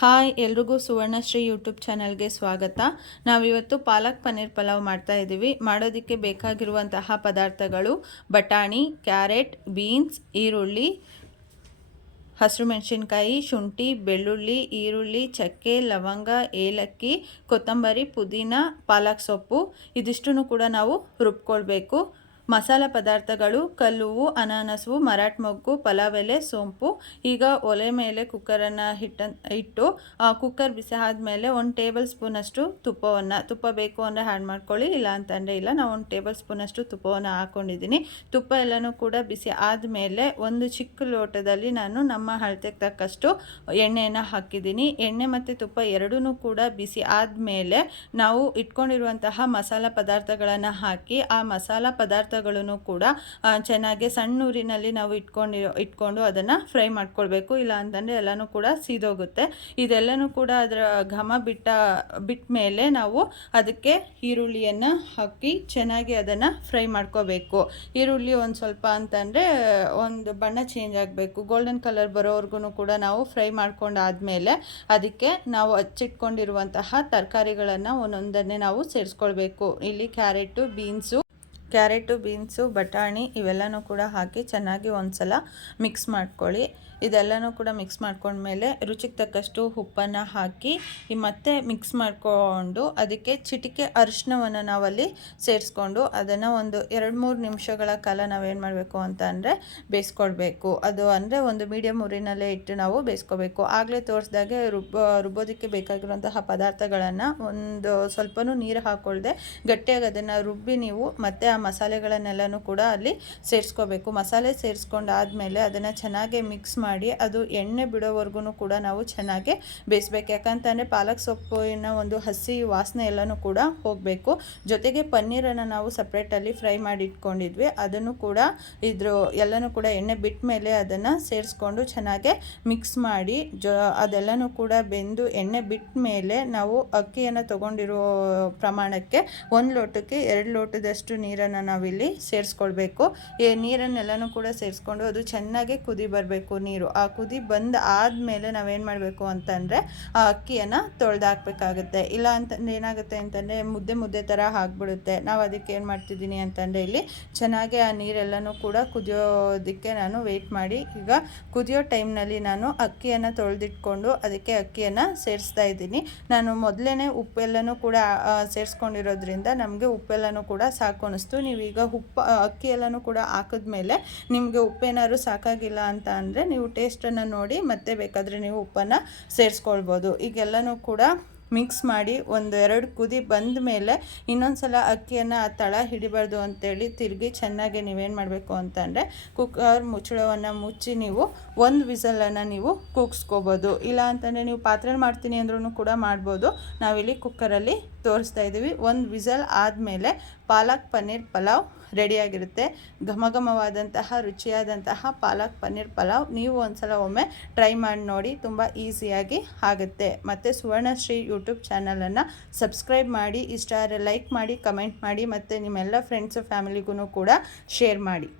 Hi ಎಲ್ರಿಗೂ ಸುವರ್ಣಶ್ರೀ YouTube ಚಾನಲ್ಗೆ ಸ್ವಾಗತ. ನಾವಿವತ್ತು ಪಾಲಕ್ ಪನ್ನೀರ್ ಪಲಾವ್ ಮಾಡ್ತಾ ಇದ್ದೀವಿ. ಮಾಡೋದಕ್ಕೆ ಬೇಕಾಗಿರುವಂತಹ ಪದಾರ್ಥಗಳು ಬಟಾಣಿ, ಕ್ಯಾರೆಟ್, ಬೀನ್ಸ್, ಈರುಳ್ಳಿ, ಹಸಿರು ಮೆಣಸಿನ್ಕಾಯಿ, ಶುಂಠಿ, ಬೆಳ್ಳುಳ್ಳಿ, ಈರುಳ್ಳಿ, ಚಕ್ಕೆ, ಲವಂಗ, ಏಲಕ್ಕಿ, ಕೊತ್ತಂಬರಿ, ಪುದೀನ, ಪಾಲಕ್ ಸೊಪ್ಪು ಇದಿಷ್ಟನ್ನು ಕೂಡ ನಾವು ರುಬ್ಕೊಳ್ಬೇಕು. ಮಸಾಲ ಪದಾರ್ಥಗಳು ಕಲ್ಲುವು, ಅನಾನಸು, ಮರಾಠ ಮೊಗ್ಗು, ಪಲಾವ್ ಎಲೆ, ಸೋಂಪು. ಈಗ ಒಲೆ ಮೇಲೆ ಕುಕ್ಕರನ್ನು ಇಟ್ಟು ಕುಕ್ಕರ್ ಬಿಸಿ ಆದಮೇಲೆ 1 ಟೇಬಲ್ ಸ್ಪೂನಷ್ಟು ತುಪ್ಪ ಬೇಕು ಅಂದರೆ ಆ್ಯಡ್ ಮಾಡ್ಕೊಳ್ಳಿ, ಇಲ್ಲ ಅಂತಂದರೆ ಇಲ್ಲ. ನಾವು 1 ಟೇಬಲ್ ಸ್ಪೂನಷ್ಟು ತುಪ್ಪವನ್ನು ಹಾಕ್ಕೊಂಡಿದ್ದೀನಿ. ತುಪ್ಪ ಎಲ್ಲನೂ ಕೂಡ ಬಿಸಿ ಆದಮೇಲೆ ಒಂದು ಚಿಕ್ಕ ಲೋಟದಲ್ಲಿ ನಾನು ನಮ್ಮ ಅಳತೆಗೆ ತಕ್ಕಷ್ಟು ಎಣ್ಣೆಯನ್ನು ಹಾಕಿದ್ದೀನಿ. ಎಣ್ಣೆ ಮತ್ತು ತುಪ್ಪ ಎರಡೂ ಕೂಡ ಬಿಸಿ ಆದಮೇಲೆ ನಾವು ಇಟ್ಕೊಂಡಿರುವಂತಹ ಮಸಾಲ ಪದಾರ್ಥಗಳನ್ನು ಹಾಕಿ ಆ ಮಸಾಲ ಪದಾರ್ಥಗಳನ್ನು ಕೂಡ ಚೆನ್ನಾಗಿ ಸಣ್ಣ ಊರಿನಲ್ಲಿ ನಾವು ಇಟ್ಕೊಂಡು ಅದನ್ನು ಫ್ರೈ ಮಾಡ್ಕೊಳ್ಬೇಕು, ಇಲ್ಲ ಅಂತಂದರೆ ಎಲ್ಲನೂ ಕೂಡ ಸೀದೋಗುತ್ತೆ. ಇದೆಲ್ಲನೂ ಕೂಡ ಅದರ ಘಮ ಬಿಟ್ಟ ಮೇಲೆ ನಾವು ಅದಕ್ಕೆ ಈರುಳ್ಳಿಯನ್ನು ಹಾಕಿ ಚೆನ್ನಾಗಿ ಅದನ್ನು ಫ್ರೈ ಮಾಡ್ಕೋಬೇಕು. ಈರುಳ್ಳಿ ಒಂದು ಸ್ವಲ್ಪ ಅಂತಂದರೆ ಒಂದು ಬಣ್ಣ ಚೇಂಜ್ ಆಗಬೇಕು, ಗೋಲ್ಡನ್ ಕಲರ್ ಬರೋವರೆಗೂ ಕೂಡ ನಾವು ಫ್ರೈ ಮಾಡ್ಕೊಂಡಾದಮೇಲೆ ಅದಕ್ಕೆ ನಾವು ಹಚ್ಚಿಟ್ಕೊಂಡಿರುವಂತಹ ತರಕಾರಿಗಳನ್ನು ಒಂದೊಂದನ್ನೇ ನಾವು ಸೇರಿಸ್ಕೊಳ್ಬೇಕು. ಇಲ್ಲಿ ಕ್ಯಾರೆಟು, ಬೀನ್ಸು, ಬಟಾಣಿ ಇವೆಲ್ಲನೂ ಕೂಡ ಹಾಕಿ ಚೆನ್ನಾಗಿ ಒಂದ್ಸಲ ಮಿಕ್ಸ್ ಮಾಡ್ಕೊಳ್ಳಿ. ಇದೆಲ್ಲನೂ ಕೂಡ ಮಿಕ್ಸ್ ಮಾಡ್ಕೊಂಡ್ಮೇಲೆ ರುಚಿಗೆ ತಕ್ಕಷ್ಟು ಉಪ್ಪನ್ನು ಹಾಕಿ ಮತ್ತೆ ಮಿಕ್ಸ್ ಮಾಡಿಕೊಂಡು ಅದಕ್ಕೆ ಚಿಟಿಕೆ ಅರಿಶಿನವನ್ನು ನಾವಲ್ಲಿ ಸೇರಿಸ್ಕೊಂಡು ಅದನ್ನು ಒಂದು 2-3 ನಿಮಿಷಗಳ ಕಾಲ ನಾವೇನು ಮಾಡಬೇಕು ಅಂತ ಅಂದರೆ ಬೇಯಿಸ್ಕೊಳ್ಬೇಕು. ಅದು ಅಂದರೆ ಒಂದು ಮೀಡಿಯಮ್ ಊರಿನಲ್ಲೇ ಇಟ್ಟು ನಾವು ಬೇಯಿಸ್ಕೋಬೇಕು. ಆಗಲೇ ತೋರಿಸ್ದಾಗೆ ರುಬ್ಬೋದಕ್ಕೆ ಬೇಕಾಗಿರುವಂತಹ ಪದಾರ್ಥಗಳನ್ನು ಒಂದು ಸ್ವಲ್ಪನೂ ನೀರು ಹಾಕ್ಕೊಳ್ದೆ ಗಟ್ಟಿಯಾಗಿ ಅದನ್ನು ರುಬ್ಬಿ ನೀವು ಮತ್ತೆ ಆ ಮಸಾಲೆಗಳನ್ನೆಲ್ಲನೂ ಕೂಡ ಅಲ್ಲಿ ಸೇರಿಸ್ಕೋಬೇಕು. ಮಸಾಲೆ ಸೇರಿಸ್ಕೊಂಡಾದ್ಮೇಲೆ ಅದನ್ನು ಚೆನ್ನಾಗಿ ಮಿಕ್ಸ್ ಮಾಡಿ ಅದು ಎಣ್ಣೆ ಬಿಡೋವರೆಗೂ ಕೂಡ ನಾವು ಚೆನ್ನಾಗಿ ಬೇಯಿಸ್ಬೇಕು. ಯಾಕಂತಂದರೆ ಪಾಲಕ್ ಸೊಪ್ಪಿನ ಒಂದು ಹಸಿ ವಾಸನೆ ಎಲ್ಲನೂ ಕೂಡ ಹೋಗಬೇಕು. ಜೊತೆಗೆ ಪನ್ನೀರನ್ನು ನಾವು ಸಪ್ರೇಟಲ್ಲಿ ಫ್ರೈ ಮಾಡಿ ಇಟ್ಕೊಂಡಿದ್ವಿ, ಅದನ್ನು ಕೂಡ ಎಲ್ಲನೂ ಕೂಡ ಎಣ್ಣೆ ಬಿಟ್ಟ ಮೇಲೆ ಅದನ್ನು ಸೇರಿಸ್ಕೊಂಡು ಚೆನ್ನಾಗಿ ಮಿಕ್ಸ್ ಮಾಡಿ ಅದೆಲ್ಲನೂ ಕೂಡ ಬೆಂದು ಎಣ್ಣೆ ಬಿಟ್ಟ ಮೇಲೆ ನಾವು ಅಕ್ಕಿಯನ್ನು ತೊಗೊಂಡಿರೋ ಪ್ರಮಾಣಕ್ಕೆ 1 ಲೋಟಕ್ಕೆ 2 ಲೋಟದಷ್ಟು ನೀರನ್ನು ನಾವಿಲ್ಲಿ ಸೇರಿಸ್ಕೊಳ್ಬೇಕು. ಈ ನೀರನ್ನೆಲ್ಲನೂ ಕೂಡ ಸೇರಿಸ್ಕೊಂಡು ಅದು ಚೆನ್ನಾಗಿ ಕುದಿ ಬರಬೇಕು. ನೀರು ಆ ಕುದಿ ಆದಮೇಲೆ ನಾವೇನು ಮಾಡಬೇಕು ಅಂತಂದರೆ ಆ ಅಕ್ಕಿಯನ್ನು ತೊಳೆದಾಕಬೇಕಾಗುತ್ತೆ. ಇಲ್ಲ ಅಂತಂದರೆ ಏನಾಗುತ್ತೆ ಅಂತಂದರೆ ಮುದ್ದೆ ಥರ ಆಗಿಬಿಡುತ್ತೆ. ನಾವು ಅದಕ್ಕೆ ಏನು ಮಾಡ್ತಿದ್ದೀನಿ ಅಂತಂದರೆ ಇಲ್ಲಿ ಚೆನ್ನಾಗಿ ಆ ನೀರೆಲ್ಲನೂ ಕೂಡ ಕುದಿಯೋದಕ್ಕೆ ನಾನು ವೆಯ್ಟ್ ಮಾಡಿ ಈಗ ಕುದಿಯೋ ಟೈಮ್ನಲ್ಲಿ ನಾನು ಅಕ್ಕಿಯನ್ನು ತೊಳೆದಿಟ್ಕೊಂಡು ಅದಕ್ಕೆ ಅಕ್ಕಿಯನ್ನು ಸೇರಿಸ್ತಾ ಇದ್ದೀನಿ. ನಾನು ಮೊದಲೇ ಉಪ್ಪೆಲ್ಲನೂ ಕೂಡ ಸೇರಿಸ್ಕೊಂಡಿರೋದ್ರಿಂದ ನಮಗೆ ಉಪ್ಪೆಲ್ಲನೂ ಕೂಡ ಸಾಕು ಅನ್ನಿಸ್ತು. ನೀವೀಗ ಅಕ್ಕಿ ಎಲ್ಲನೂ ಕೂಡ ಹಾಕಿದ್ಮೇಲೆ ನಿಮಗೆ ಉಪ್ಪೇನಾದ್ರು ಸಾಕಾಗಿಲ್ಲ ಅಂತ ಅಂದರೆ ನೀವು ಟೇಸ್ಟನ್ನು ನೋಡಿ ಮತ್ತೆ ಬೇಕಾದರೆ ನೀವು ಉಪ್ಪನ್ನು ಸೇರಿಸ್ಕೊಳ್ಬೋದು. ಈಗೆಲ್ಲನೂ ಕೂಡ ಮಿಕ್ಸ್ ಮಾಡಿ 1-2 ಕುದಿ ಬಂದ ಮೇಲೆ ಇನ್ನೊಂದು ಸಲ ಅಕ್ಕಿಯನ್ನು ತಳ ಹಿಡಿಬಾರ್ದು ಅಂತೇಳಿ ತಿರುಗಿ ಚೆನ್ನಾಗಿ ನೀವೇನು ಮಾಡಬೇಕು ಅಂತಂದರೆ ಕುಕ್ಕರ್ ಮುಚ್ಚಳವನ್ನು ಮುಚ್ಚಿ ನೀವು 1 ವಿಸಲನ್ನು ನೀವು ಕೂಗಿಸ್ಕೋಬೋದು. ಇಲ್ಲ ಅಂತಂದರೆ ನೀವು ಪಾತ್ರೆಯಲ್ಲಿ ಮಾಡ್ತೀನಿ ಅಂದ್ರೂ ಕೂಡ ಮಾಡ್ಬೋದು. ನಾವಿಲ್ಲಿ ಕುಕ್ಕರಲ್ಲಿ ತೋರಿಸ್ತಾ ಇದ್ದೀವಿ. 1 ವಿಸಲ್ ಆದಮೇಲೆ ಪಾಲಕ್ ಪನ್ನೀರ್ ಪಲಾವ್ ರೆಡಿಯಾಗಿರುತ್ತೆ. ಘಮಘಮವಾದಂತಹ ರುಚಿಯಾದಂತಹ ಪಾಲಕ್ ಪನ್ನೀರ್ ಪಲಾವ್ ನೀವು ಒಮ್ಮೆ ಟ್ರೈ ಮಾಡಿ ನೋಡಿ, ತುಂಬ ಈಸಿಯಾಗಿ ಆಗುತ್ತೆ. ಮತ್ತು ಸುವರ್ಣಶ್ರೀ ಯೂಟ್ಯೂಬ್ ಚಾನಲನ್ನು ಸಬ್ಸ್ಕ್ರೈಬ್ ಮಾಡಿ, ಇಷ್ಟ ಆದರೆ ಲೈಕ್ ಮಾಡಿ, ಕಮೆಂಟ್ ಮಾಡಿ, ಮತ್ತು ನಿಮ್ಮೆಲ್ಲ ಫ್ರೆಂಡ್ಸು ಫ್ಯಾಮಿಲಿಗೂ ಕೂಡ ಶೇರ್ ಮಾಡಿ.